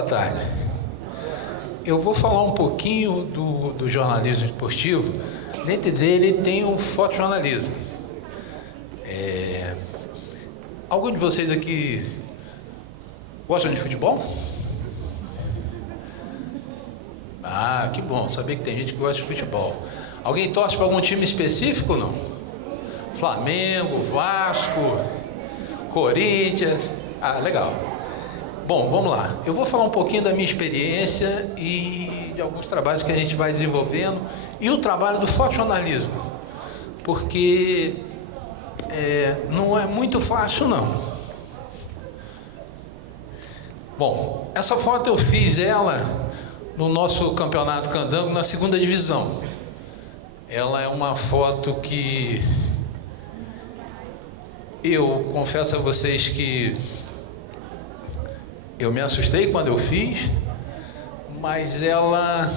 boa tarde. Eu vou falar um pouquinho do jornalismo esportivo. Dentro dele tem o fotojornalismo. Algum de vocês aqui gostam de futebol? Ah, que bom, saber que tem gente que gosta de futebol. Alguém torce para algum time específico ou não? Flamengo, Vasco, Corinthians. Ah, legal. Bom, vamos lá. Eu vou falar um pouquinho da minha experiência e de alguns trabalhos que a gente vai desenvolvendo e o trabalho do fotojornalismo, porque não é muito fácil, não. Bom, essa foto eu fiz ela no nosso campeonato Candango na 2ª divisão. Ela é uma foto que eu confesso a vocês que eu me assustei quando eu fiz, mas ela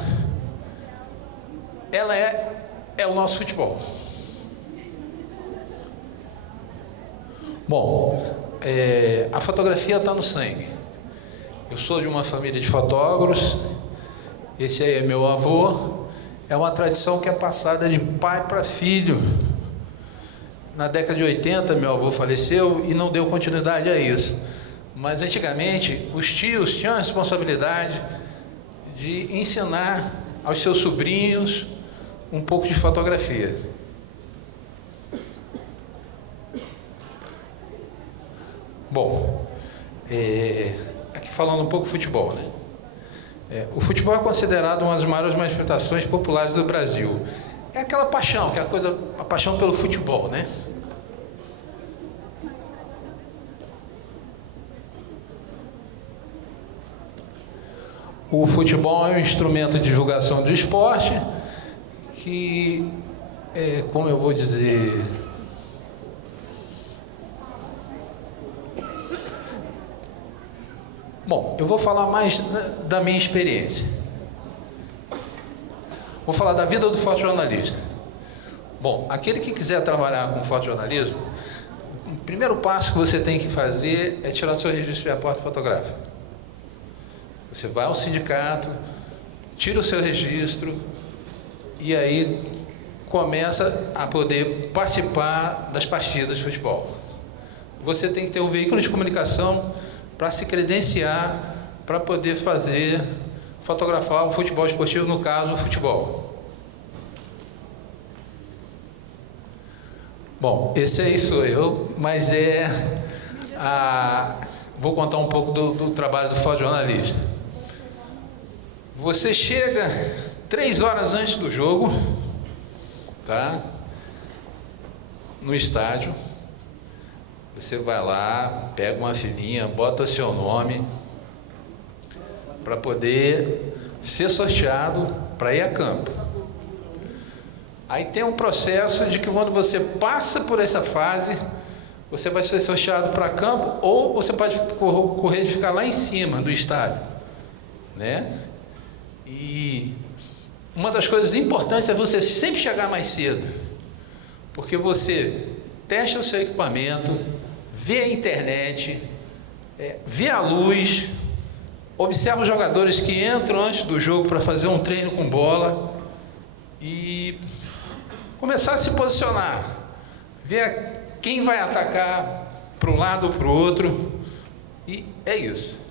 é o nosso futebol. Bom, a fotografia está no sangue. Eu sou de uma família de fotógrafos. Esse aí é meu avô. É uma tradição que é passada de pai para filho. Na década de 80, meu avô faleceu e não deu continuidade a isso. Mas antigamente, os tios tinham a responsabilidade de ensinar aos seus sobrinhos um pouco de fotografia. Bom, aqui falando um pouco de futebol, né? O futebol é considerado uma das maiores manifestações populares do Brasil. É aquela paixão, que é a paixão pelo futebol, né? O futebol é um instrumento de divulgação do esporte que, como eu vou dizer, bom, eu vou falar mais da minha experiência. Vou falar da vida do fotojornalista. Bom, aquele que quiser trabalhar com fotojornalismo, o primeiro passo que você tem que fazer é tirar seu registro de repórter fotográfico. Você vai ao sindicato, tira o seu registro e aí começa a poder participar das partidas de futebol. Você tem que ter um veículo de comunicação para se credenciar, para poder fotografar o futebol esportivo, no caso, o futebol. Bom, esse aí sou eu, mas vou contar um pouco do trabalho do fotojornalista. Você chega 3 horas antes do jogo, tá? No estádio. Você vai lá, pega uma filinha, bota seu nome para poder ser sorteado para ir a campo. Aí tem um processo de que quando você passa por essa fase, você vai ser sorteado para campo, ou você pode correr de ficar lá em cima do estádio, né? E uma das coisas importantes é você sempre chegar mais cedo, porque você testa o seu equipamento, vê a internet, vê a luz, observa os jogadores que entram antes do jogo para fazer um treino com bola e começar a se posicionar, ver quem vai atacar para um lado ou para o outro, e é isso.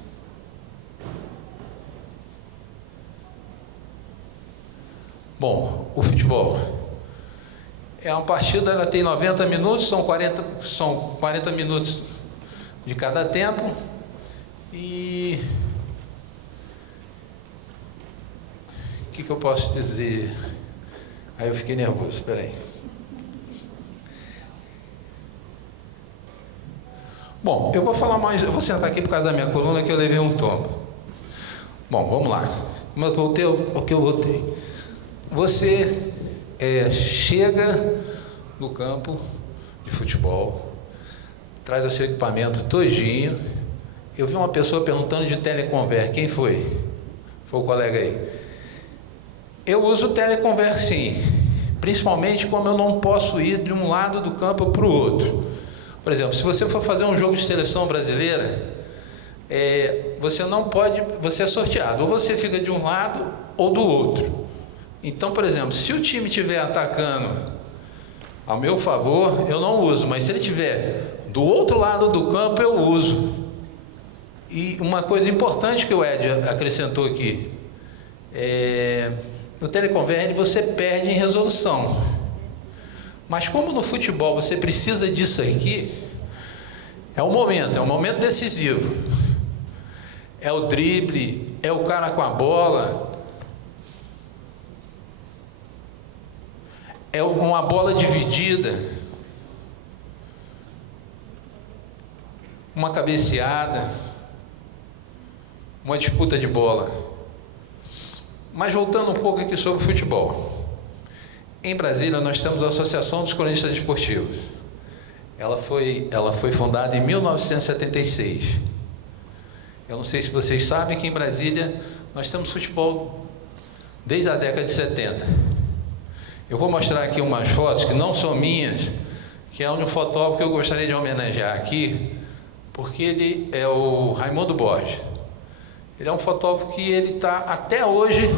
Bom, o futebol é uma partida, ela tem 90 minutos, são 40 minutos de cada tempo. E o que eu posso dizer? Aí eu fiquei nervoso, espera aí. Bom, eu vou falar mais, eu vou sentar aqui por causa da minha coluna que eu levei um tombo. Bom, vamos lá. Como eu voltei o que eu voltei. Você chega no campo de futebol, traz o seu equipamento todinho. Eu vi uma pessoa perguntando de teleconver. Quem foi? Foi o colega aí. Eu uso o teleconver sim, principalmente como eu não posso ir de um lado do campo para o outro. Por exemplo, se você for fazer um jogo de seleção brasileira, você não pode, você é sorteado, ou você fica de um lado ou do outro. Então, por exemplo, se o time estiver atacando ao meu favor, eu não uso, mas se ele estiver do outro lado do campo, eu uso. E uma coisa importante que o Ed acrescentou aqui, no Teleconverte você perde em resolução. Mas como no futebol você precisa disso aqui, é um momento decisivo. É o drible, é o cara com a bola, é uma bola dividida, uma cabeceada, uma disputa de bola. Mas voltando um pouco aqui sobre o futebol. Em Brasília nós temos a Associação dos Cronistas Esportivos. Ela foi fundada em 1976. Eu não sei se vocês sabem que em Brasília nós temos futebol desde a década de 70. Eu vou mostrar aqui umas fotos que não são minhas, que é um fotógrafo que eu gostaria de homenagear aqui, porque ele é o Raimundo Borges. Ele é um fotógrafo que ele está até hoje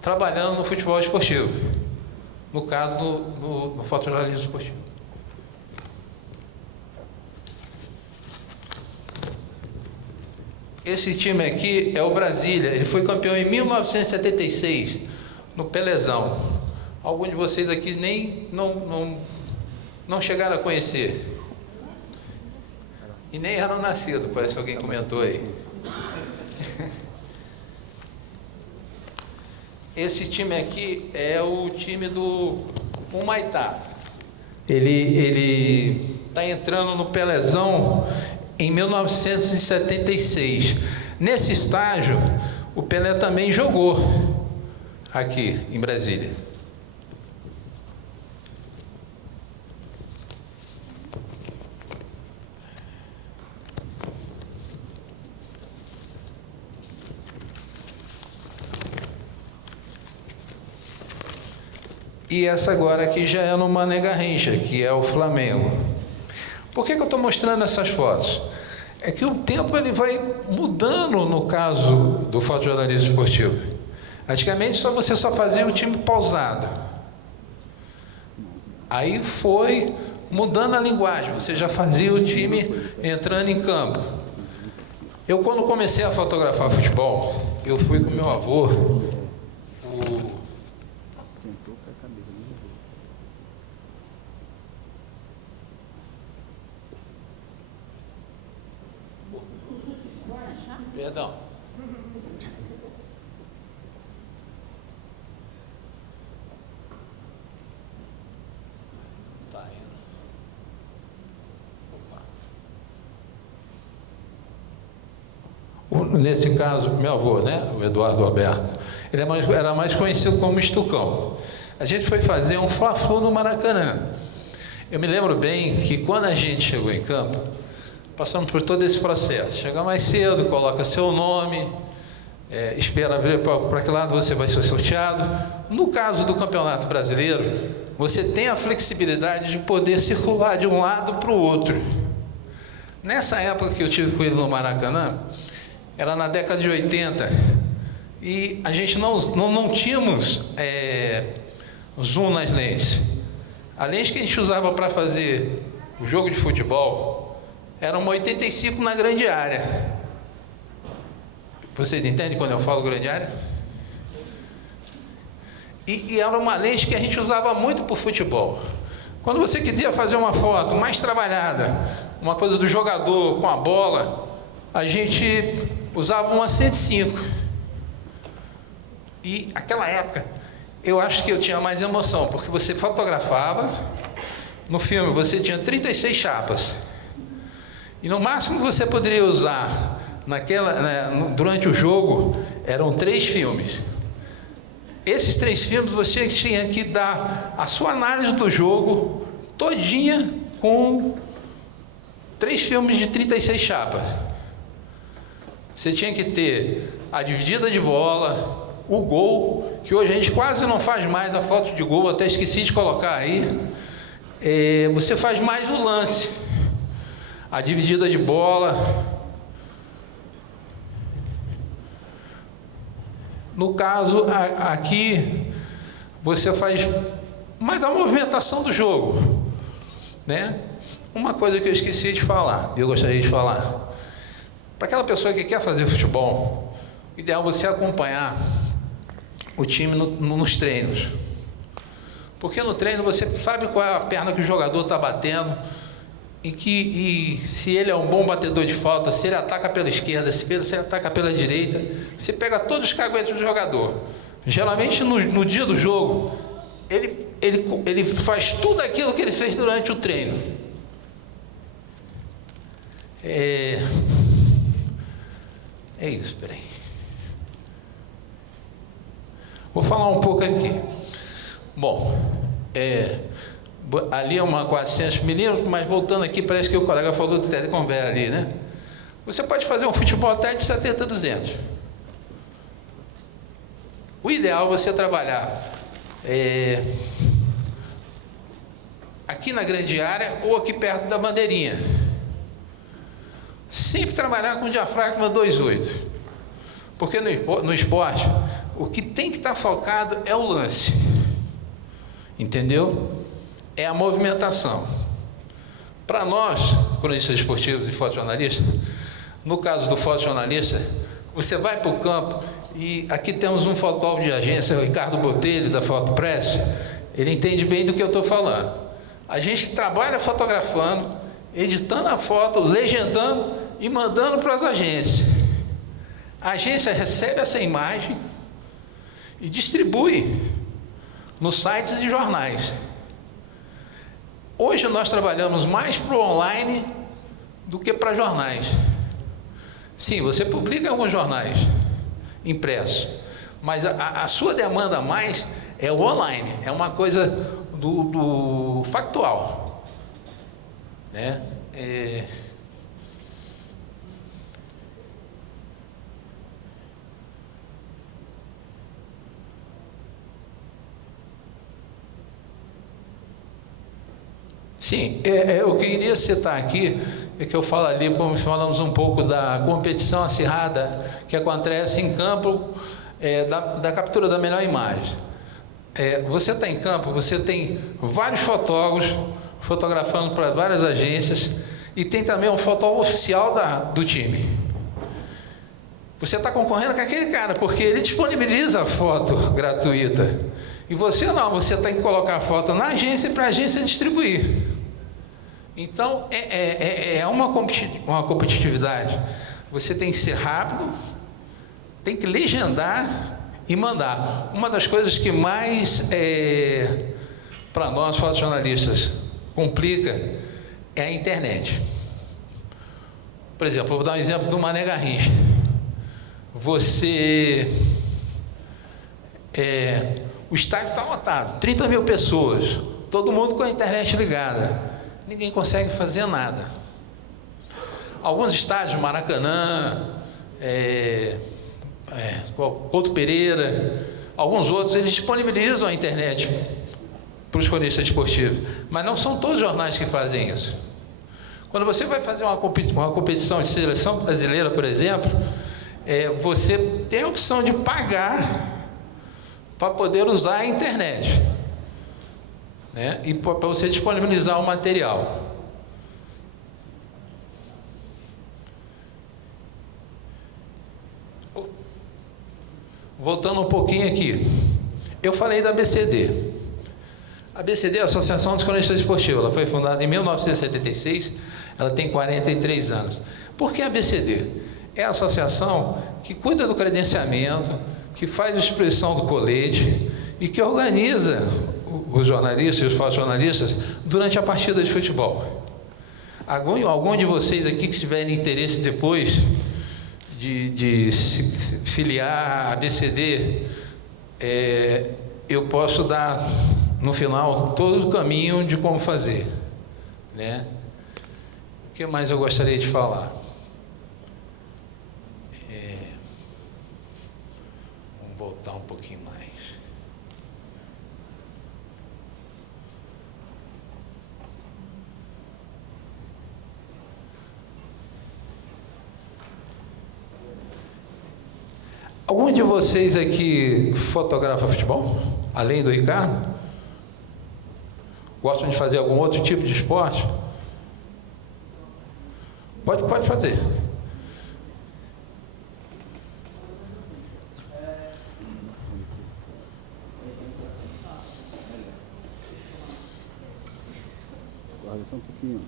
trabalhando no futebol esportivo, no caso no fotojornalismo esportivo. Esse time aqui é o Brasília, ele foi campeão em 1976, no Pelezão. Alguns de vocês aqui nem não chegaram a conhecer. E nem eram nascidos, parece que alguém comentou aí. Esse time aqui é o time do Humaitá. Ele está entrando no Pelezão em 1976. Nesse estágio, o Pelé também jogou aqui em Brasília. E essa agora aqui já é no Mané Garrincha, que é o Flamengo. Por que eu estou mostrando essas fotos? É que o tempo ele vai mudando no caso do fotojornalismo esportivo. Antigamente você só fazia o time pausado. Aí foi mudando a linguagem, você já fazia o time entrando em campo. Eu, quando comecei a fotografar futebol, eu fui com meu avô, Perdão. Tá indo. Opa. Nesse caso, meu avô, né? O Eduardo Alberto, ele era mais conhecido como Estucão. A gente foi fazer um Fla-Flu no Maracanã. Eu me lembro bem que quando a gente chegou em campo, passamos por todo esse processo. Chega mais cedo, coloca seu nome, espera abrir para que lado você vai ser sorteado. No caso do Campeonato Brasileiro, você tem a flexibilidade de poder circular de um lado para o outro. Nessa época que eu tive com ele no Maracanã, era na década de 80, e a gente não tínhamos zoom nas lentes. A lente que a gente usava para fazer o jogo de futebol era uma 85 na grande área. Vocês entendem quando eu falo grande área? E era uma lente que a gente usava muito para o futebol. Quando você queria fazer uma foto mais trabalhada, uma coisa do jogador com a bola, a gente usava uma 105. E naquela época, eu acho que eu tinha mais emoção, porque você fotografava, no filme você tinha 36 chapas. E no máximo que você poderia usar durante o jogo eram 3 filmes. Esses 3 filmes você tinha que dar a sua análise do jogo todinha com 3 filmes de 36 chapas. Você tinha que ter a dividida de bola, o gol, que hoje a gente quase não faz mais a foto de gol, até esqueci de colocar aí. Você faz mais o lance, a dividida de bola, No caso, aqui, você faz mais a movimentação do jogo, né? Uma coisa que eu esqueci de falar, eu gostaria de falar. Para aquela pessoa que quer fazer futebol, o ideal é você acompanhar o time nos treinos. Porque no treino você sabe qual é a perna que o jogador está batendo, e se ele é um bom batedor de falta, se ele ataca pela esquerda, se ele ataca pela direita, você pega todos os caguetes do jogador. Geralmente no dia do jogo, ele faz tudo aquilo que ele fez durante o treino. É isso, peraí. Vou falar um pouco aqui. Bom, ali é uma 400 milímetros, mas voltando aqui, parece que o colega falou do teleconver ali, né? Você pode fazer um futebol até de 70-200. O ideal é você trabalhar aqui na grande área ou aqui perto da bandeirinha. Sempre trabalhar com diafragma 2,8. Porque no esporte, o que tem que estar focado é o lance. Entendeu? É a movimentação. Para nós, cronistas esportivos e fotojornalistas, no caso do fotojornalista, você vai para o campo e aqui temos um fotógrafo de agência, o Ricardo Botelho, da Fotopress, ele entende bem do que eu estou falando. A gente trabalha fotografando, editando a foto, legendando e mandando para as agências. A agência recebe essa imagem e distribui nos sites de jornais. Hoje nós trabalhamos mais para o online do que para jornais. Sim, você publica em alguns jornais impressos, mas a sua demanda mais é o online, é uma coisa do factual, né? Sim, eu queria citar aqui, que eu falo ali, falamos um pouco da competição acirrada que acontece em campo, da captura da melhor imagem. Você está em campo, você tem vários fotógrafos fotografando para várias agências e tem também um fotógrafo oficial do time. Você está concorrendo com aquele cara, porque ele disponibiliza a foto gratuita. E você não, você tem que colocar a foto na agência para a agência distribuir. Então, é uma competitividade. Você tem que ser rápido, tem que legendar e mandar. Uma das coisas que mais, para nós, fotojornalistas, complica é a internet. Por exemplo, eu vou dar um exemplo do Mané Garrincha. O estádio está lotado, 30 mil pessoas, todo mundo com a internet ligada. Ninguém consegue fazer nada. Alguns estádios, Maracanã, Couto Pereira, alguns outros, eles disponibilizam a internet para os cronistas esportivos, mas não são todos os jornais que fazem isso. Quando você vai fazer uma competição de seleção brasileira, por exemplo, você tem a opção de pagar para poder usar a internet, né? E para você disponibilizar o material. Voltando um pouquinho aqui, eu falei da ABCD. A ABCD é a Associação dos Cronistas Esportivos. Ela foi fundada em 1976, ela tem 43 anos. Por que a ABCD? É a associação que cuida do credenciamento, que faz a distribuição do colete e que organiza os jornalistas e os fotojornalistas durante a partida de futebol. Algum de vocês aqui que tiverem interesse depois de se filiar à ABCD, eu posso dar no final todo o caminho de como fazer, né? O que mais eu gostaria de falar? Vamos voltar um pouquinho mais. Algum de vocês aqui fotografa futebol? Além do Ricardo? Gostam de fazer algum outro tipo de esporte? Pode fazer. Guarda só um pouquinho.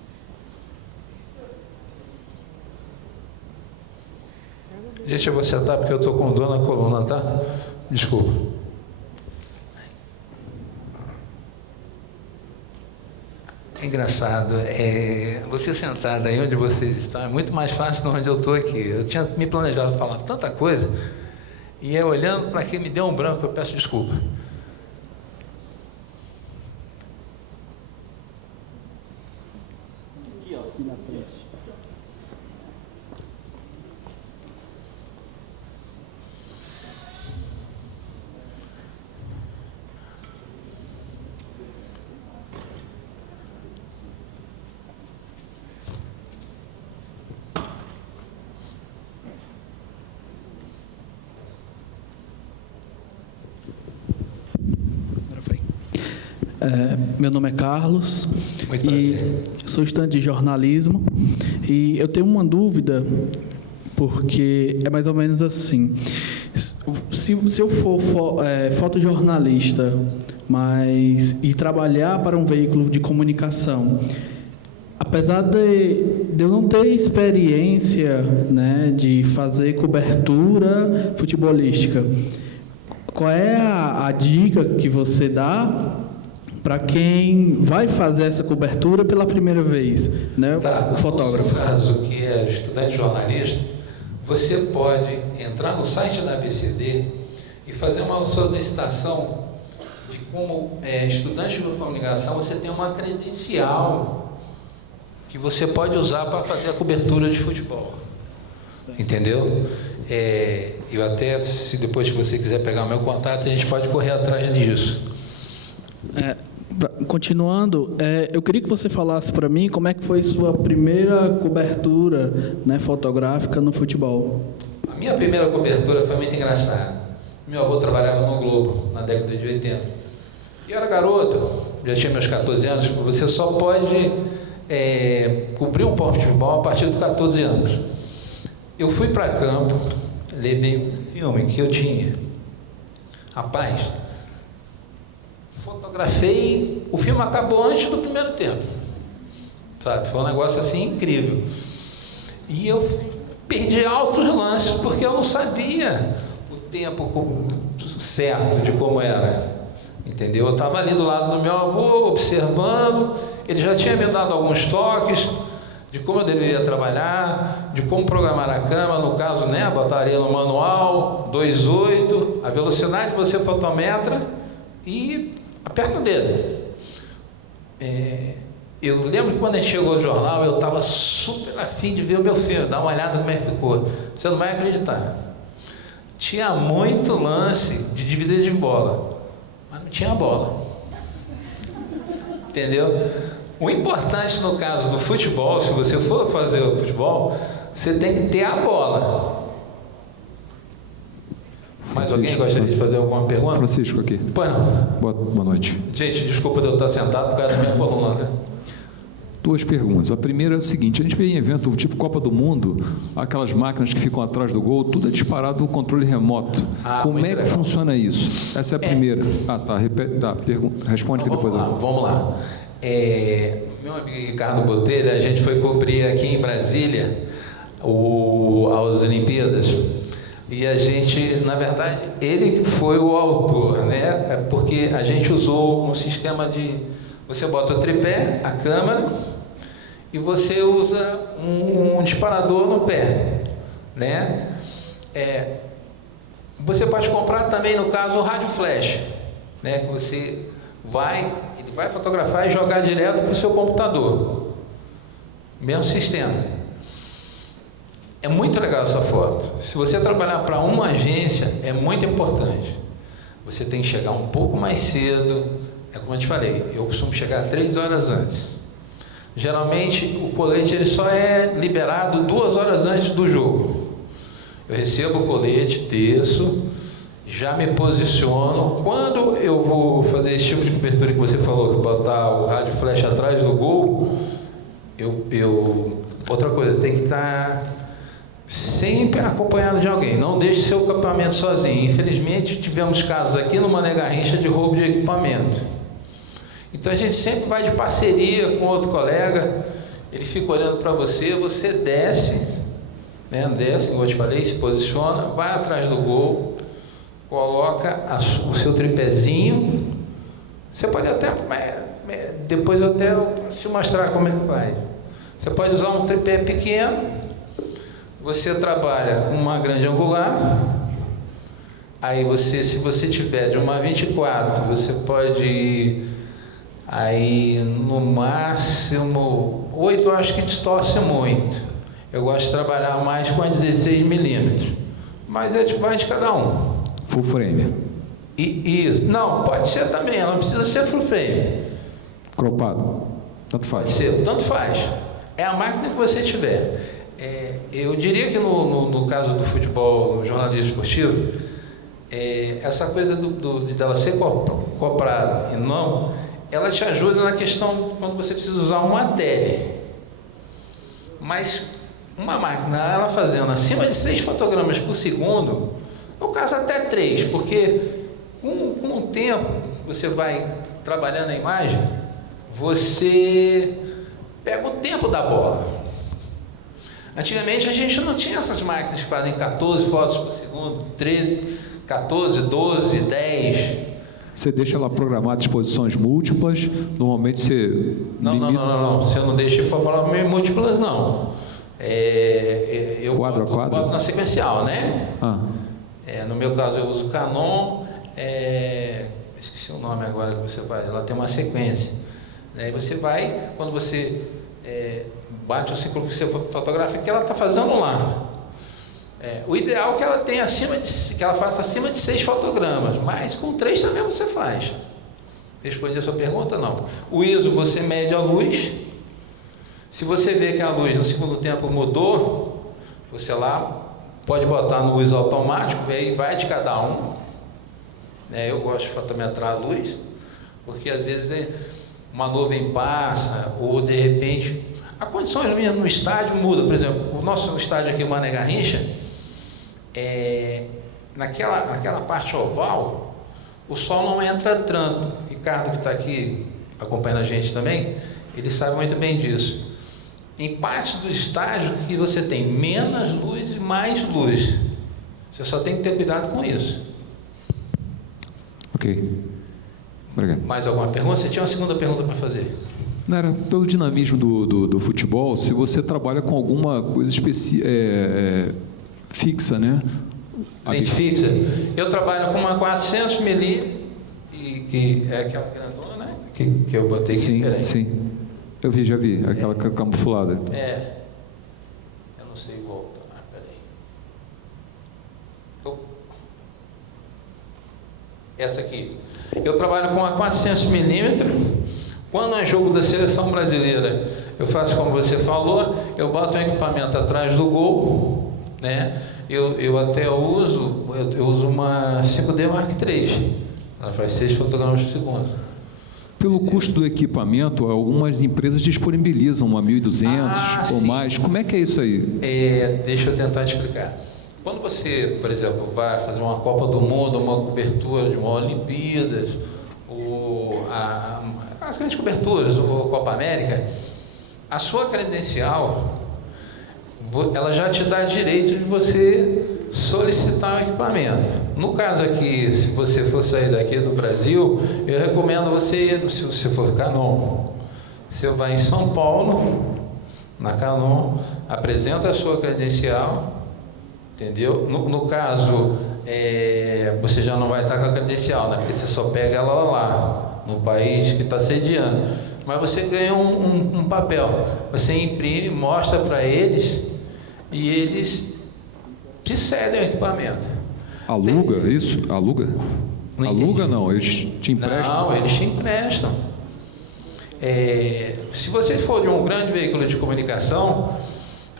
Gente, eu vou sentar porque eu estou com dor na coluna, tá? Desculpa. É engraçado, você sentado aí onde vocês estão, é muito mais fácil de onde eu estou aqui. Eu tinha me planejado falar tanta coisa, e eu olhando para aqui, me deu um branco, eu peço desculpa. Aqui na frente. Meu nome é Carlos. Muito e prazer. sou estudante de jornalismo e eu tenho uma dúvida, porque é mais ou menos assim: se eu for fotojornalista, e trabalhar para um veículo de comunicação, apesar de eu não ter experiência, né, de fazer cobertura futebolística, qual é a dica que você dá para quem vai fazer essa cobertura pela primeira vez, né? Tá, O fotógrafo. No seu caso, que é estudante de jornalismo, você pode entrar no site da ABCD e fazer uma solicitação de como estudante de comunicação, você tem uma credencial que você pode usar para fazer a cobertura de futebol. Entendeu? Eu até, se depois você quiser pegar o meu contato, a gente pode correr atrás disso. Continuando, eu queria que você falasse para mim como é que foi sua primeira cobertura, né, fotográfica no futebol. A minha primeira cobertura foi muito engraçada. Meu avô trabalhava no Globo, na década de 80. E eu era garoto, já tinha meus 14 anos. Você só pode cobrir um campo de futebol a partir dos 14 anos. Eu fui para campo, levei um filme que eu tinha. Rapaz, fotografei, o filme acabou antes do primeiro tempo, sabe? Foi um negócio assim incrível. E eu perdi altos lances porque eu não sabia o tempo certo de como era, entendeu? Eu estava ali do lado do meu avô, observando, ele já tinha me dado alguns toques de como eu deveria trabalhar, de como programar a câmera, no caso, né, botaria no manual, 2.8, a velocidade você fotometra e aperta o dedo. Eu lembro que quando a gente chegou no jornal, eu estava super afim de ver o meu filme, dar uma olhada como é que ficou. Você não vai acreditar. Tinha muito lance de dividida de bola, mas não tinha bola. Entendeu? O importante no caso do futebol, se você for fazer o futebol, você tem que ter a bola. Mais alguém gostaria de fazer alguma pergunta? Francisco aqui. Pois não. Boa noite. Gente, desculpa de eu estar sentado por causa da minha coluna, né? Duas perguntas. A primeira é a seguinte: a gente vê em evento tipo Copa do Mundo, aquelas máquinas que ficam atrás do gol, tudo é disparado do controle remoto. Como é que legal. Funciona isso? Essa é a primeira. Responde Então, que depois vamos lá. Meu amigo Ricardo Botelho, a gente foi cobrir aqui em Brasília as Olimpíadas. E a gente, na verdade, ele foi o autor, né? Porque a gente usou um sistema de... Você bota o tripé, a câmera, e você usa um disparador no pé, né? Você pode comprar também, no caso, o rádio flash, né? Que ele vai fotografar e jogar direto para o seu computador. Mesmo sistema. É muito legal essa foto. Se você trabalhar para uma agência, é muito importante. Você tem que chegar um pouco mais cedo. É como eu te falei, eu costumo chegar 3 horas antes. Geralmente, o colete ele só é liberado 2 horas antes do jogo. Eu recebo o colete, desço, já me posiciono. Quando eu vou fazer esse tipo de cobertura que você falou, que botar o rádio flash atrás do gol, outra coisa, tem que estar sempre acompanhado de alguém. Não deixe seu equipamento sozinho. Infelizmente, tivemos casos aqui no Mané Garrincha de roubo de equipamento. Então, a gente sempre vai de parceria com outro colega, ele fica olhando para você, você desce, né? Desce, como eu te falei, se posiciona, vai atrás do gol, coloca o seu tripézinho. Você pode até, depois eu até te mostrar como é que faz. Você pode usar um tripé pequeno, você trabalha com uma grande angular, aí você, se você tiver de uma 24, você pode ir aí no máximo 8, eu acho que distorce muito. Eu gosto de trabalhar mais com a 16 milímetros, mas vai de cada um. Full frame. Isso. Não, pode ser também, ela não precisa ser full frame. Cropado. Tanto faz. Pode ser, tanto faz. É a máquina que você tiver. Eu diria que no caso do futebol, no jornalismo esportivo, essa coisa dela ser comprada e não, ela te ajuda na questão quando você precisa usar uma tele. Mas uma máquina, ela fazendo acima de 6 fotogramas por segundo, no caso até 3, porque com o tempo você vai trabalhando a imagem, você pega o tempo da bola. Antigamente a gente não tinha essas máquinas que fazem 14 fotos por segundo, 13, 14, 12, 10. Você deixa ela programada exposições múltiplas, normalmente você... Não. Você não deixa programar múltiplas, não. Eu quadro a quadro? boto na sequencial, né? No meu caso eu uso Canon, esqueci o nome agora que você faz, ela tem uma sequência. Aí você vai, quando você bate o ciclo que você fotografa, que ela está fazendo lá. O ideal é que ela tenha que ela faça acima de 6 fotogramas, mas com 3 também você faz. Respondi a sua pergunta, não. O ISO você mede a luz. Se você vê que a luz no segundo tempo mudou, você lá pode botar no ISO automático, aí vai de cada um. Eu gosto de fotometrar a luz, porque às vezes uma nuvem passa, ou de repente a condição no estádio muda. Por exemplo, o nosso estádio aqui, o Mané Garrincha, naquela parte oval, o sol não entra tanto. Ricardo, que está aqui acompanhando a gente também, ele sabe muito bem disso. Em partes do estádio que você tem menos luz e mais luz. Você só tem que ter cuidado com isso. Ok. Obrigado. Mais alguma pergunta? Você tinha uma segunda pergunta para fazer? Não, era pelo dinamismo do futebol, se você trabalha com alguma coisa fixa, né? Lente fixa. Eu trabalho com uma 400 milímetros, que é aquela grandona, né? Que eu botei aqui. Sim. Eu já vi, aquela camuflada. Eu não sei voltar. Peraí. Essa aqui. Eu trabalho com uma 400 milímetros. Quando é jogo da seleção brasileira, eu faço como você falou, eu boto um equipamento atrás do gol, né? Eu até uso uma 5D Mark III. Ela faz 6 fotogramas por segundo. Pelo custo do equipamento, algumas empresas disponibilizam uma 1.200 ou sim. mais. Como é que é isso aí? Deixa eu tentar te explicar. Quando você, por exemplo, vai fazer uma Copa do Mundo, uma cobertura de uma Olimpíadas, ou as grandes coberturas, ou Copa América, a sua credencial, ela já te dá direito de você solicitar um equipamento. No caso aqui, se você for sair daqui do Brasil, eu recomendo você ir, se você for Canon, você vai em São Paulo, na Canon, apresenta a sua credencial, entendeu? No caso, você já não vai estar com a credencial, né? Porque você só pega ela lá, no país que está sediando. Mas você ganha um papel, você imprime, mostra para eles, e eles te cedem o equipamento. Aluga isso? Aluga? Não Aluga entendi. não, eles te emprestam? Não, eles te emprestam. Se você for de um grande veículo de comunicação,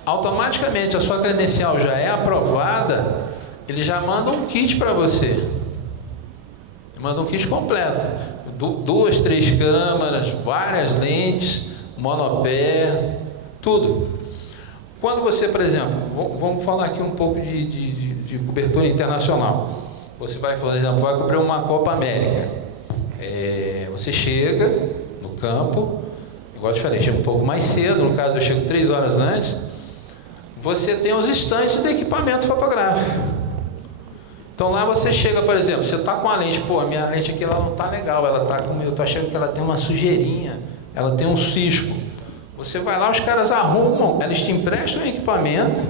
automaticamente a sua credencial já é aprovada, ele já manda um kit para você. Ele manda um kit completo. 2, 3 câmeras, várias lentes, monopé, tudo. Quando você, por exemplo, vamos falar aqui um pouco de cobertura internacional. Você vai, por exemplo, vai cobrir uma Copa América. Você chega no campo, igual eu te falei, chega um pouco mais cedo, no caso eu chego 3 horas antes, você tem os estantes de equipamento fotográfico. Então lá você chega, por exemplo, você está com a lente, a minha lente aqui ela não está legal, ela está com, eu estou achando que ela tem uma sujeirinha, ela tem um cisco. Você vai lá, os caras arrumam, eles te emprestam o equipamento,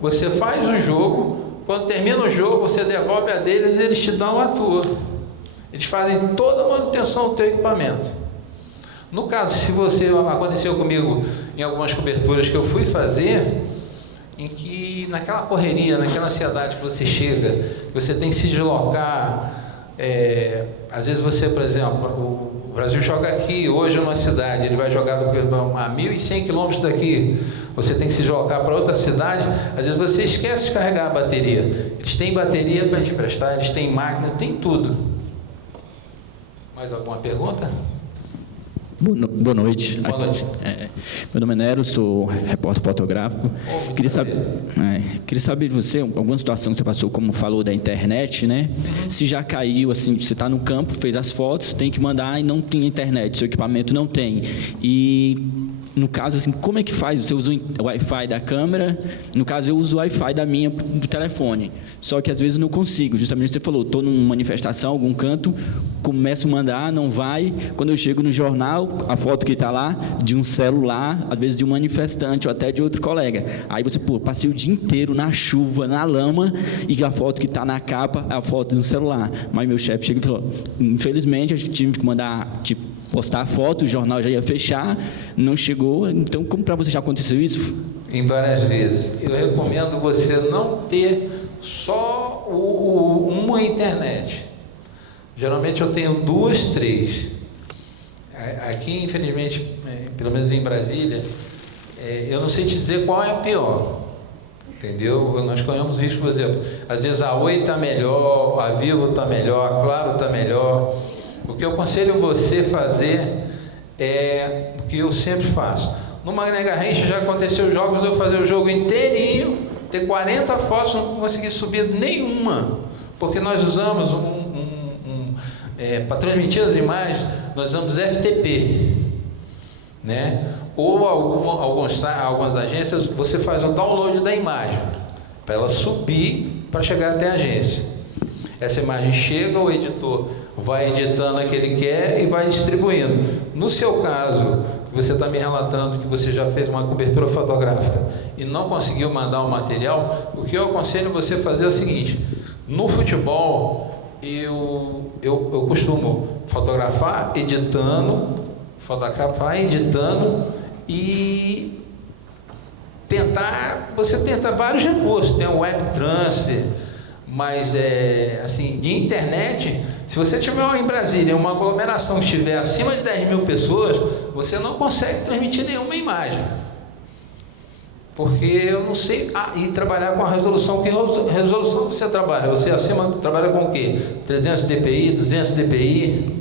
você faz o jogo, quando termina o jogo, você devolve a deles e eles te dão a tua. Eles fazem toda a manutenção do teu equipamento. No caso, se você, aconteceu comigo em algumas coberturas que eu fui fazer, em que naquela correria, naquela ansiedade que você chega, que você tem que se deslocar, às vezes você, por exemplo, o Brasil joga aqui, hoje numa cidade, ele vai jogar a 1.100 quilômetros daqui, você tem que se deslocar para outra cidade, às vezes você esquece de carregar a bateria. Eles têm bateria para te emprestar, eles têm máquina, tem tudo. Mais alguma pergunta? Boa noite. Boa noite. Meu nome é Nero, sou repórter fotográfico. Queria saber de você, alguma situação que você passou, como falou da internet, né? Se já caiu, assim, você está no campo, fez as fotos, tem que mandar e não tem internet, seu equipamento não tem. E, no caso, assim, como é que faz? Você usa o Wi-Fi da câmera? No caso, eu uso o Wi-Fi do telefone. Só que, às vezes, eu não consigo. Justamente você falou, estou numa manifestação, algum canto, começo a mandar, não vai. Quando eu chego no jornal, a foto que está lá, de um celular, às vezes de um manifestante ou até de outro colega. Aí você, passei o dia inteiro na chuva, na lama, e a foto que está na capa é a foto do celular. Mas meu chefe chega e falou, infelizmente, a gente tive que mandar, postar a foto, o jornal já ia fechar, não chegou. Então, como para você já aconteceu isso? Em várias vezes. Eu recomendo você não ter só uma internet. Geralmente eu tenho 2, 3. Aqui, infelizmente, pelo menos em Brasília, eu não sei te dizer qual é a pior. Entendeu? Nós corremos risco, por exemplo, às vezes a Oi está melhor, a Vivo está melhor, a Claro está melhor. O que eu aconselho você fazer é o que eu sempre faço. No Magna Garrincha já aconteceu jogos, eu fazer o jogo inteirinho, ter 40 fotos, não consegui subir nenhuma, porque nós usamos para transmitir as imagens, nós usamos FTP, né? Ou algumas agências, você faz o download da imagem, para ela subir, para chegar até a agência. Essa imagem chega, o editor vai editando a que ele quer e vai distribuindo. No seu caso, você está me relatando que você já fez uma cobertura fotográfica e não conseguiu mandar o material, o que eu aconselho você fazer é o seguinte: no futebol, eu costumo fotografar editando e você tenta vários recursos, tem o web transfer, mas assim, de internet, se você tiver em Brasília uma aglomeração que estiver acima de 10.000 pessoas, você não consegue transmitir nenhuma imagem. Porque eu não sei, e trabalhar com a resolução, que resolução você trabalha? Você trabalha com o quê? 300 dpi, 200 dpi?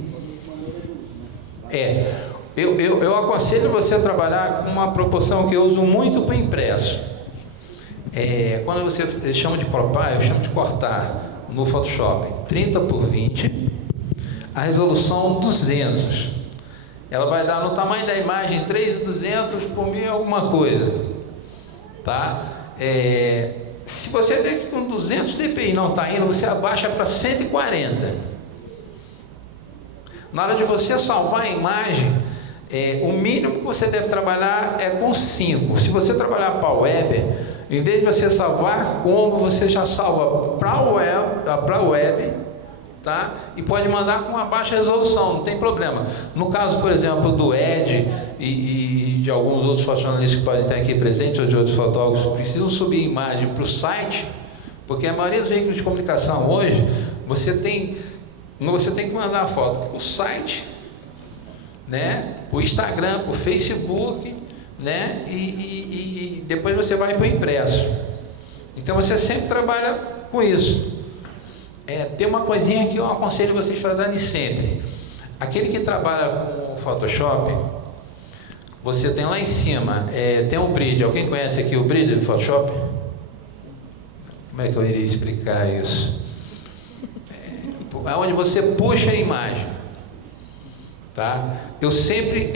Eu aconselho você a trabalhar com uma proporção que eu uso muito para impresso. Quando você chama de propar, eu chamo de cortar no Photoshop 30 por 20, a resolução 200. Ela vai dar no tamanho da imagem 3.200 por 1.000 alguma coisa. Tá? Se você vê que com 200 dpi não está indo, você abaixa para 140. Na hora de você salvar a imagem, o mínimo que você deve trabalhar é com 5. Se você trabalhar para a web, em vez de você salvar como, você já salva para a web, tá? E pode mandar com uma baixa resolução, não tem problema. No caso, por exemplo, do Ed e de alguns outros fotojornalistas que podem estar aqui presentes, ou de outros fotógrafos, precisam subir imagem para o site, porque a maioria dos veículos de comunicação hoje, você tem que mandar a foto para o site, né? Para o Instagram, para o Facebook, né? E depois você vai para o impresso. Então você sempre trabalha com isso. Tem uma coisinha que eu aconselho vocês fazerem sempre. Aquele que trabalha com o Photoshop, você tem lá em cima, tem um bridge. Alguém conhece aqui o bridge do Photoshop? Como é que eu iria explicar isso? É onde você puxa a imagem, tá? Eu sempre,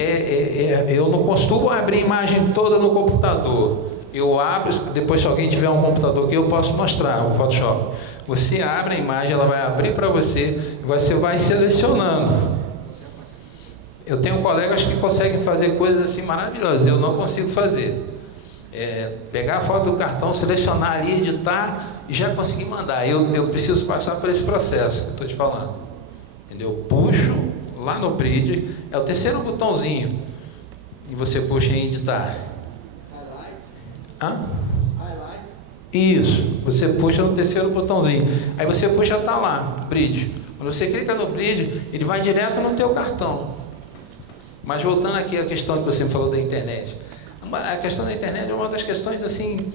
eu não costumo abrir a imagem toda no computador. Eu abro, depois se alguém tiver um computador aqui, eu posso mostrar o Photoshop. Você abre a imagem, ela vai abrir para você, e você vai selecionando. Eu tenho colegas que conseguem fazer coisas assim maravilhosas, eu não consigo fazer. Pegar a foto do cartão, selecionar ali, editar e já conseguir mandar. Eu preciso passar por esse processo que eu estou te falando. Entendeu? Puxo lá no bridge, é o terceiro botãozinho, e você puxa em editar. Highlight? Isso, você puxa no terceiro botãozinho. Aí você puxa, tá lá, bridge. Quando você clica no bridge, ele vai direto no teu cartão. Mas voltando aqui à questão que você me falou da internet. A questão da internet é uma das questões assim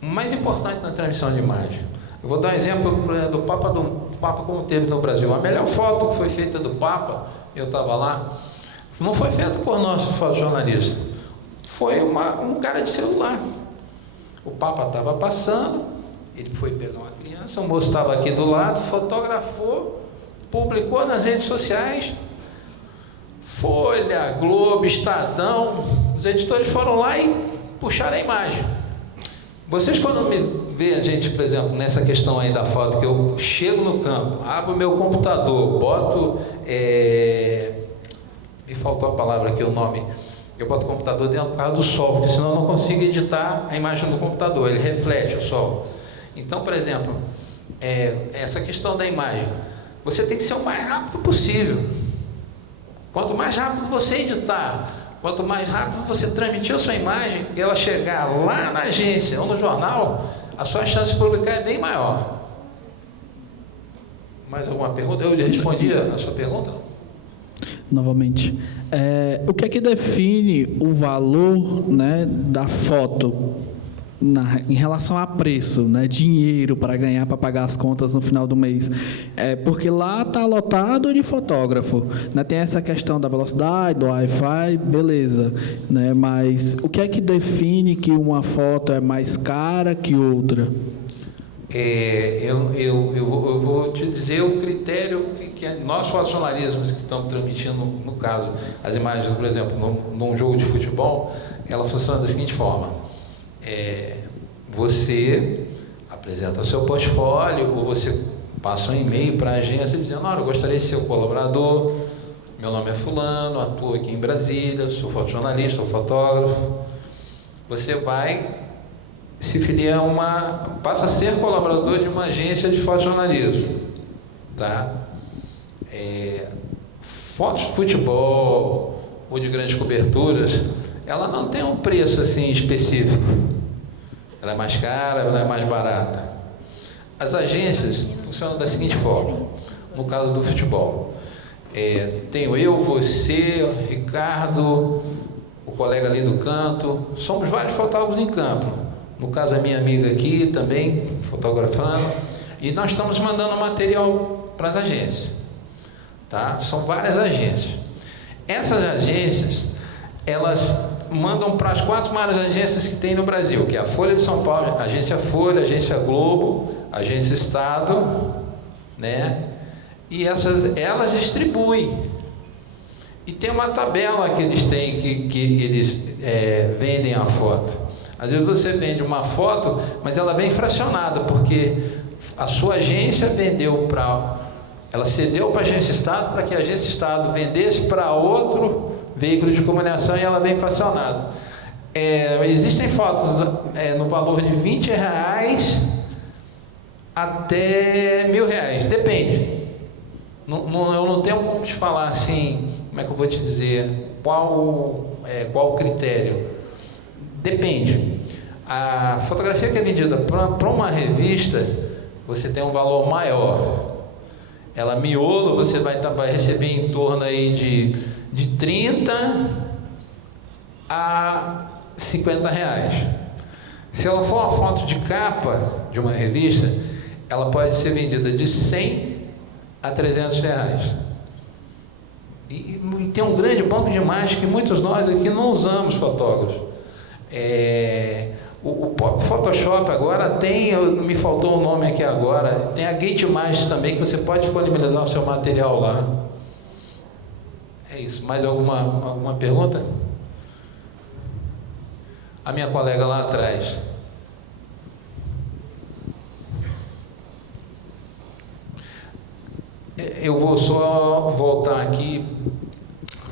mais importantes na transmissão de imagem. Eu vou dar um exemplo do Papa como teve no Brasil. A melhor foto que foi feita do Papa, eu estava lá, não foi feita por nós fotojornalistas. Foi um cara de celular. O Papa estava passando, ele foi pegar uma criança, o moço estava aqui do lado, fotografou, publicou nas redes sociais, Folha, Globo, Estadão, os editores foram lá e puxaram a imagem. Vocês quando me veem a gente, por exemplo, nessa questão aí da foto, que eu chego no campo, abro o meu computador, boto, me faltou a palavra aqui, o nome, eu boto o computador dentro do sol, porque senão eu não consigo editar a imagem do computador, ele reflete o sol. Então, por exemplo, essa questão da imagem, você tem que ser o mais rápido possível. Quanto mais rápido você editar, quanto mais rápido você transmitir a sua imagem, e ela chegar lá na agência ou no jornal, a sua chance de publicar é bem maior. Mais alguma pergunta? Eu respondi a sua pergunta? Novamente, o que é que define o valor, né, da foto em relação a preço, né, dinheiro para ganhar, para pagar as contas no final do mês? Porque lá está lotado de fotógrafo, né, tem essa questão da velocidade, do Wi-Fi, beleza, né, mas o que é que define que uma foto é mais cara que outra? Eu vou te dizer o critério que nós fotojornalistas que estamos transmitindo, no caso, as imagens, por exemplo, num jogo de futebol, ela funciona da seguinte forma: você apresenta o seu portfólio, ou você passa um e-mail para a agência dizendo: olha, eu gostaria de ser o colaborador, meu nome é fulano, atuo aqui em Brasília, sou fotojornalista, sou fotógrafo. Você vai se filiar passa a ser colaborador de uma agência de fotojornalismo, tá? Fotos de futebol ou de grandes coberturas, ela não tem um preço assim específico. Ela é mais cara, ela é mais barata. As agências funcionam da seguinte forma: no caso do futebol, tenho eu, você, o Ricardo, o colega ali do canto, somos vários fotógrafos em campo. No caso, a minha amiga aqui também, fotografando, e nós estamos mandando material para as agências, tá? São várias agências. Essas agências, elas mandam para as 4 maiores agências que tem no Brasil, que é a Folha de São Paulo, a Agência Folha, a Agência Globo, a Agência Estado, né? E elas distribuem. E tem uma tabela que eles têm, que eles vendem a foto. Às vezes você vende uma foto, mas ela vem fracionada, porque a sua agência ela cedeu para a Agência Estado, para que a Agência Estado vendesse para outro veículo de comunicação, e ela vem fracionada. Existem fotos no valor de R$20 até R$1.000, depende. Eu não tenho como te falar assim, como é que eu vou te dizer, qual o critério. Depende. A fotografia que é vendida para uma revista, você tem um valor maior. Ela miolo, você vai receber em torno aí de 30 a R$50. Se ela for uma foto de capa de uma revista, ela pode ser vendida de R$100 a R$300. E tem um grande banco de imagens que muitos nós aqui não usamos, fotógrafos. O Photoshop agora tem, me faltou o nome aqui agora, tem a Gate Images também, que você pode disponibilizar o seu material lá. É isso. Mais alguma pergunta? A minha colega lá atrás. Eu vou só voltar aqui,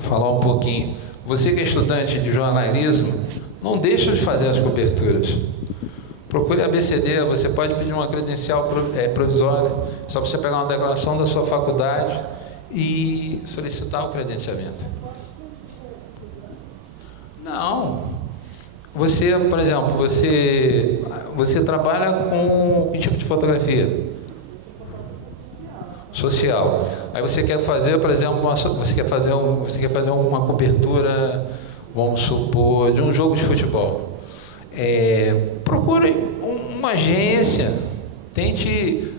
falar um pouquinho. Você que é estudante de jornalismo, não deixa de fazer as coberturas. Procure a ABCD, você pode pedir uma credencial provisória, só para você pegar uma declaração da sua faculdade e solicitar o credenciamento. Não. Você, por exemplo, você trabalha com que tipo de fotografia? Social. Aí você quer fazer, por exemplo, você quer fazer uma cobertura, vamos supor, de um jogo de futebol. Procure uma agência, tente.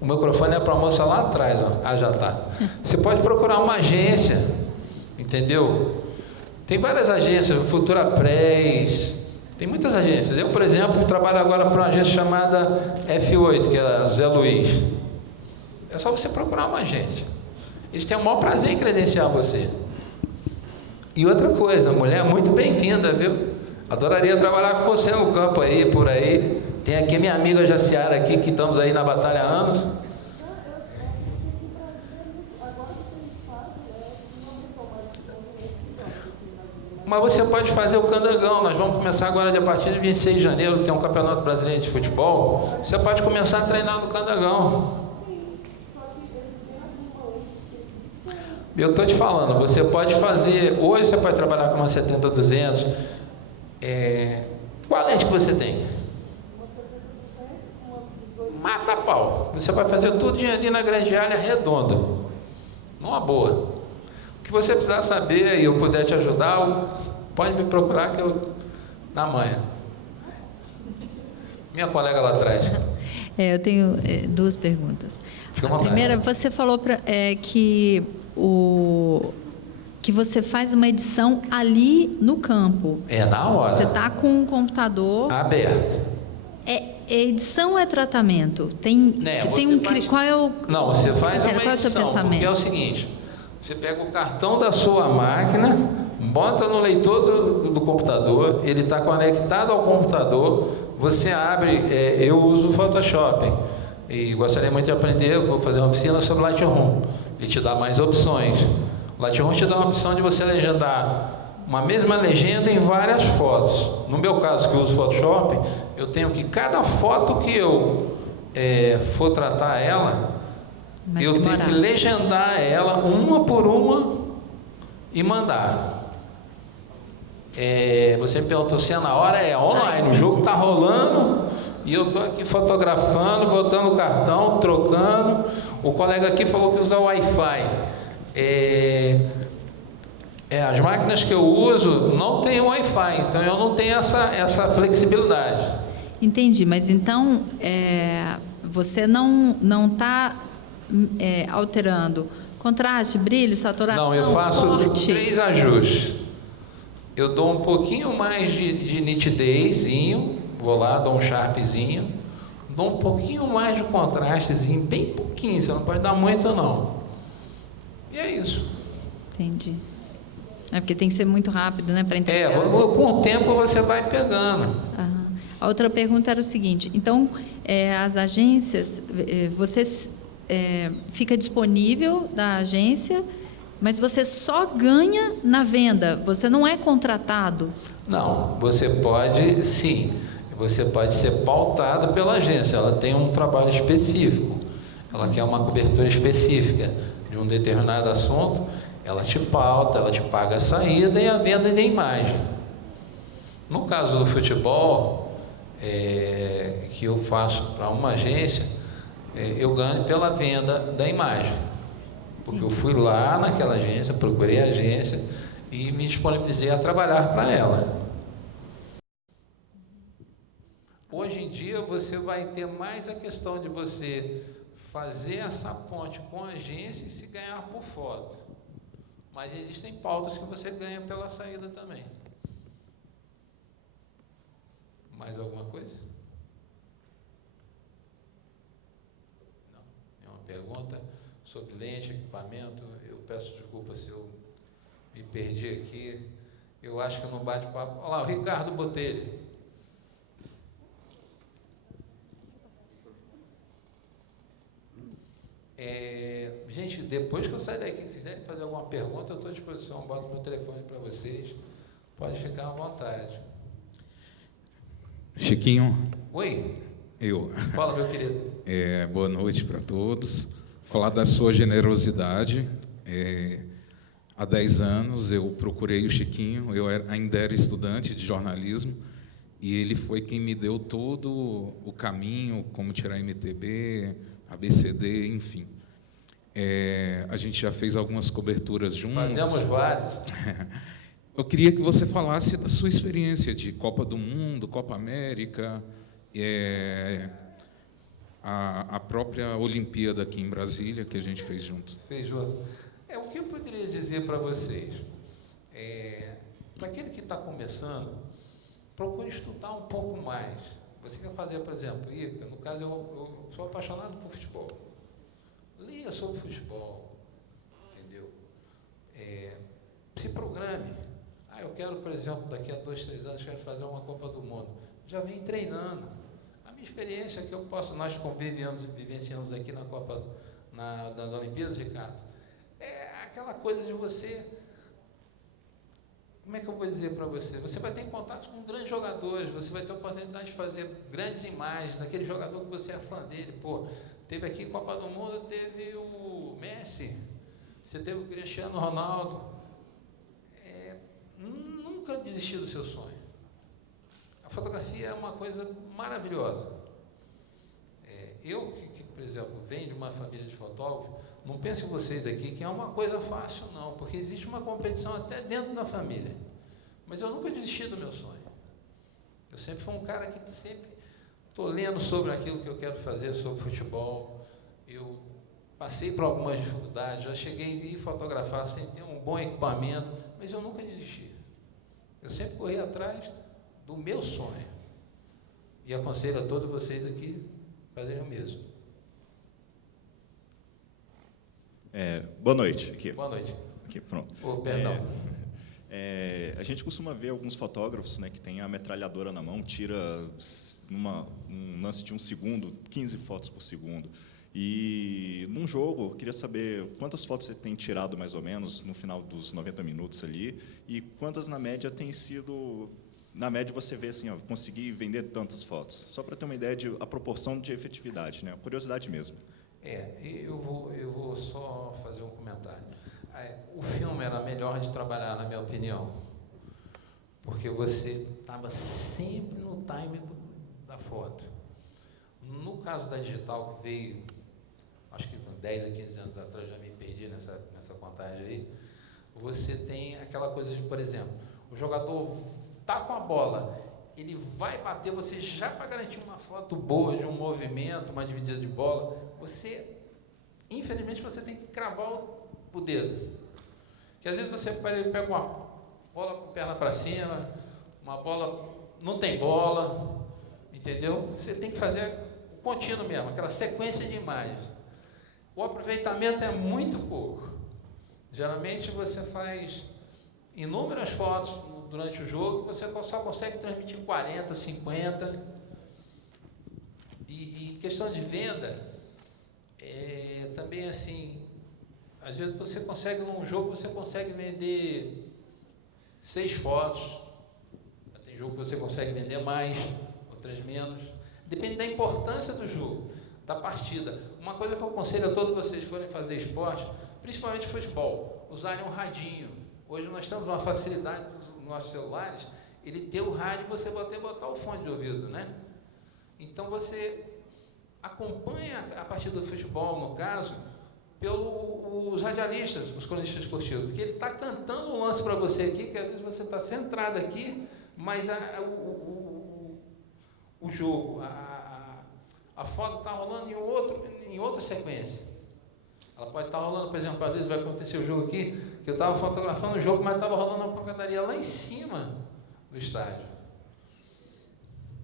O microfone é para a moça lá atrás, ó. Ah, já está. Você pode procurar uma agência, entendeu? Tem várias agências, Futura Press, tem muitas agências. Eu, por exemplo, trabalho agora para uma agência chamada F8, que é Zé Luiz. É só você procurar uma agência. Eles têm o maior prazer em credenciar você. E outra coisa, mulher muito bem-vinda, viu? Adoraria trabalhar com você no campo aí, por aí. Tem aqui a minha amiga Jaciara aqui, que estamos aí na batalha há anos. Mas você pode fazer o candangão. Nós vamos começar agora, a partir de 26 de janeiro, tem um campeonato brasileiro de futebol. Você pode começar a treinar no candangão. Eu estou te falando, você pode fazer, hoje você pode trabalhar com uma 70-200, qual a lente que você tem? Mata pau, você vai fazer tudo ali na grande área redonda, numa boa. O que você precisar saber e eu puder te ajudar, pode me procurar que eu, na manhã. Minha colega lá atrás. Eu tenho duas perguntas. Fica à A vontade. primeira, você falou que você faz uma edição ali no campo. Na hora. Você está com um computador. Aberto. Edição é tratamento? Tem qual é o. Não, você faz uma qual é o seu edição, porque pensamento? é o seguinte: você pega o cartão da sua máquina, bota no leitor do computador, ele está conectado ao computador, você abre. Eu uso o Photoshop e gostaria muito de aprender. Vou fazer uma oficina sobre Lightroom. Ele te dá mais opções. O Lightroom te dá uma opção de você legendar uma mesma legenda em várias fotos. No meu caso, que eu uso Photoshop, eu tenho que cada foto que eu for tratar ela, Mais eu demorado. tenho que legendar ela uma por uma e mandar. Você me perguntou se é na hora, online. O jogo está rolando e eu estou aqui fotografando, botando o cartão, trocando. O colega aqui falou que usa Wi-Fi. As máquinas que eu uso não tem Wi-Fi, então eu não tenho essa flexibilidade. Entendi, mas então você não está alterando contraste, brilho, saturação, Não, eu faço corte. 3 ajustes. Eu dou um pouquinho mais de nitidezinho, vou lá, dou um sharpzinho, dou um pouquinho mais de contrastezinho, bem pouquinho, você não pode dar muito não. E é isso. Entendi. Porque tem que ser muito rápido, né, para entender. Com o tempo você vai pegando. Aham. A outra pergunta era o seguinte: então, as agências, você fica disponível da agência, mas você só ganha na venda, você não é contratado? Não, você pode, sim, você pode ser pautado pela agência, ela tem um trabalho específico, ela quer uma cobertura específica de um determinado assunto, ela te pauta, ela te paga a saída e a venda de imagem. No caso do futebol, que eu faço para uma agência, eu ganho pela venda da imagem. Porque eu fui lá naquela agência, procurei a agência, e me disponibilizei a trabalhar para ela. Hoje em dia, você vai ter mais a questão de você fazer essa ponte com a agência e se ganhar por foto. Mas existem pautas que você ganha pela saída também. Mais alguma coisa? Não? Nenhuma pergunta? Sobre lente, equipamento, eu peço desculpa se eu me perdi aqui. Eu acho que no bate-papo... Olha lá, o Ricardo Botelho. Gente, depois que eu sair daqui, se quiserem fazer alguma pergunta, eu estou à disposição, boto meu telefone para vocês. Pode ficar à vontade. Chiquinho. Oi. Eu. Fala, meu querido. Boa noite para todos. Falar da sua generosidade. Há 10 anos eu procurei o Chiquinho, eu ainda era estudante de jornalismo, e ele foi quem me deu todo o caminho, como tirar MTB, ABCD, enfim. A gente já fez algumas coberturas juntos. Fazemos várias. Eu queria que você falasse da sua experiência de Copa do Mundo, Copa América, a própria Olimpíada aqui em Brasília, que a gente fez junto. Fez junto. O que eu poderia dizer para vocês? Para aquele que está começando, procure estudar um pouco mais. Você quer fazer, por exemplo, no caso, eu sou apaixonado por futebol. Leia sobre futebol, entendeu? Se programe. Eu quero, por exemplo, daqui a 2, 3 anos, quero fazer uma Copa do Mundo. Já vem treinando. A minha experiência que nós vivenciamos aqui na Copa, nas Olimpíadas, Ricardo, aquela coisa de você... Como é que eu vou dizer para você? Você vai ter contato com grandes jogadores, você vai ter a oportunidade de fazer grandes imagens daquele jogador que você é fã dele. Teve aqui Copa do Mundo, teve o Messi, você teve o Cristiano Ronaldo. Nunca desistir do seu sonho. A fotografia é uma coisa maravilhosa. Eu, que, por exemplo, venho de uma família de fotógrafos, não pensem vocês aqui que é uma coisa fácil, não, porque existe uma competição até dentro da família. Mas eu nunca desisti do meu sonho. Eu sempre fui um cara que sempre estou lendo sobre aquilo que eu quero fazer, sobre futebol. Eu passei por algumas dificuldades, já cheguei a ir fotografar sem ter um bom equipamento, mas eu nunca desisti. Eu sempre corri atrás do meu sonho. E aconselho a todos vocês aqui a fazerem o mesmo. Boa noite. Aqui. Boa noite. Aqui, pronto. Perdão. A gente costuma ver alguns fotógrafos, né, que tem a metralhadora na mão, tira um lance de 1 segundo, 15 fotos por segundo. E num jogo, eu queria saber quantas fotos você tem tirado, mais ou menos, no final dos 90 minutos ali, e quantas, na média, tem sido... Na média, você vê assim, conseguir vender tantas fotos. Só para ter uma ideia a proporção de efetividade, né? Curiosidade mesmo. Eu vou só fazer um comentário. O filme era melhor de trabalhar, na minha opinião, porque você estava sempre no time da foto. No caso da digital, que veio, acho que 10 a 15 anos atrás, já me perdi nessa contagem aí, você tem aquela coisa de, por exemplo, o jogador está com a bola, ele vai bater, você já para garantir uma foto boa de um movimento, uma dividida de bola, infelizmente, você tem que cravar o dedo. Que às vezes você pega uma bola com a perna para cima, uma bola, não tem bola, entendeu? Você tem que fazer o contínuo mesmo, aquela sequência de imagens. O aproveitamento é muito pouco. Geralmente você faz inúmeras fotos durante o jogo, você só consegue transmitir 40, 50. E questão de venda, também assim, às vezes você consegue, num jogo, você consegue vender 6 fotos. Tem jogo que você consegue vender mais, outras menos. Depende da importância do jogo, da partida. Uma coisa que eu aconselho a todos vocês que forem fazer esporte, principalmente futebol, usarem um radinho. Hoje nós temos uma facilidade nos nossos celulares, ele ter o rádio e você botar o fone de ouvido, né? Então você acompanha a partida do futebol, no caso, pelos radialistas, os cronistas esportivos, porque ele está cantando um lance para você aqui, que às vezes você está centrado aqui, mas o jogo, a foto está rolando em outra sequência. Ela pode estar rolando, por exemplo, às vezes vai acontecer o jogo aqui, que eu estava fotografando o jogo, mas estava rolando uma pancadaria lá em cima do estádio.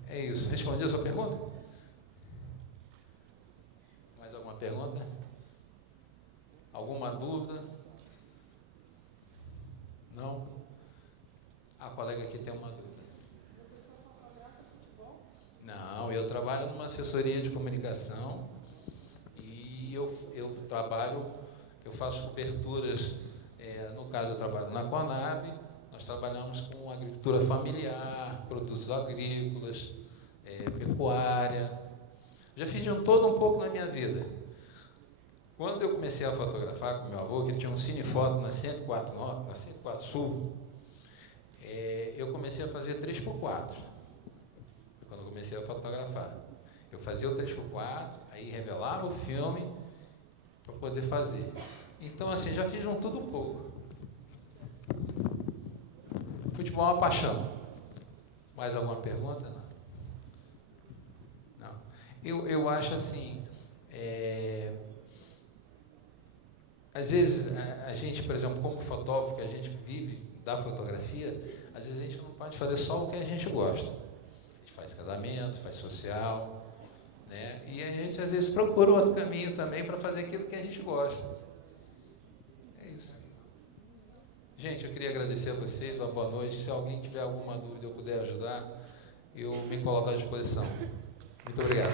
É isso. Respondi a sua pergunta? Mais alguma pergunta? Alguma dúvida? Não? A colega aqui tem uma dúvida. Não, eu trabalho numa assessoria de comunicação e eu faço coberturas, no caso eu trabalho na Conab, nós trabalhamos com agricultura familiar, produtos agrícolas, pecuária. Já fiz de todo um pouco na minha vida. Quando eu comecei a fotografar com meu avô, que ele tinha um cinefoto na 104 Norte, na 104 Sul, eu comecei a fazer 3x4. Quando eu comecei a fotografar, eu fazia o 3x4, aí revelava o filme para poder fazer. Então, assim, já fiz um tudo um pouco. Futebol é uma paixão. Mais alguma pergunta? Não. Eu acho assim, às vezes a gente, por exemplo, como fotógrafo, que a gente vive da fotografia, às vezes a gente não pode fazer só o que a gente gosta. A gente faz casamento, faz social, né? E a gente às vezes procura outro caminho também para fazer aquilo que a gente gosta. É isso. Gente, eu queria agradecer a vocês, uma boa noite. Se alguém tiver alguma dúvida eu puder ajudar, eu me coloco à disposição. Muito obrigado.